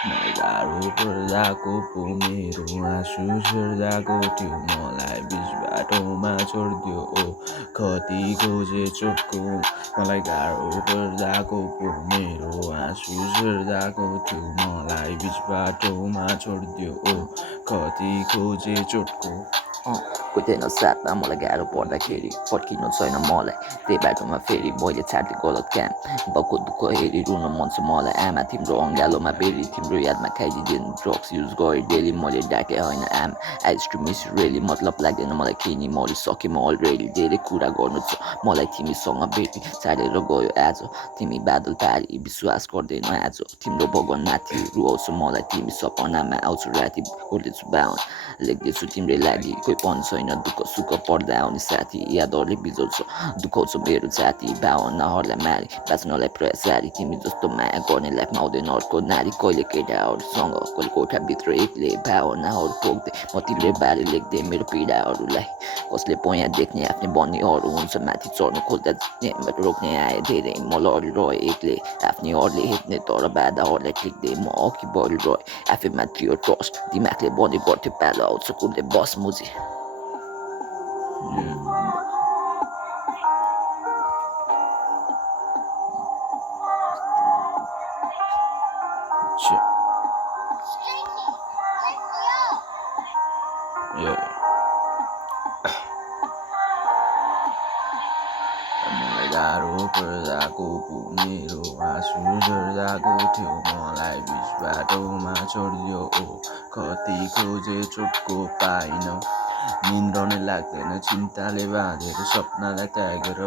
मलाई गाह्रो पर्दाको पो मेरो आँसु सर्दाको थियो मलाई बिच बाटोमा छोडिदियो ओ कति खोजे चोटको मलाई गाह्रो पर्दाको पो मेरो आँसु सर्दाको थियो मलाई बिच बाटोमा छोडिदियो ओ कति खोजे चोटको कोही थिएन साथमा मलाई गाह्रो पर्दाखेरि फर्किनु छैन मलाई त्यही बाटोमा फेरि मैले छाड्ने गलत काम बाउको दुःख हेरी रुन मन छ मलाई आमा तिम्रो अँगालोमा बेरी तिम्रो यादमा खाइदिँदैन ड्रग्स युज गरेँ डेली मैले डाके होइन आम आइज टु मिस रियली मतलब लाग्दैन मलाई केही नि मरिसकेँ म अलरेडी धेरै कुरा गर्नु छ मलाई तिमीसँग भेटी छाडेर गयो आज तिमी बादल पारी विश्वास गर्दैन आज तिम्रो भगवान माथि रुवाउँछु मलाई तिमी सपनामा आउँछु राति गर्दैछु बाहुन लेख्दैछु तिम्रै लागि कोही पनि छैन दुःख सुख पर्दा आउने साथी यादहरूले बिजोल्छ दुखाउँछ मेरो जाति भावनाहरूलाई मारी बाँच्नलाई प्रयास जारी तिमी जस्तो माया गर्ने लाइफमा आउँदैन अर्को नारी कहिले केटाहरूसँग कहिले कोठाभित्र एक्लै भावनाहरू पोख्दै म तिम्रै बारे लेख्दै मेरो पीडाहरूलाई कसले पया देख्ने आफ्नै बन्नेहरू हुन्छ माथि चढ्नु खोज्दा रोक्ने आए धेरै म लडिरहे एक्लै आफ्नैहरूले हेर्ने तर बाधाहरूलाई टेक्दै म अघि बढिरहे आफैमाथि यो ट्रस्ट दिमागले बन्ने गर्थ्यो पालो आउँछ कुर्दै बस मुजी मलाई गाह्रो पर्दाको पो मेरो आँसु सर्दाको थियो मलाई बिच बाटोमा छोडिदियो ओ कति खोजे चोटको पाइन निन्द्र नै लाग्दैन चिन्ताले बाँधेको सपनालाई त्यागेर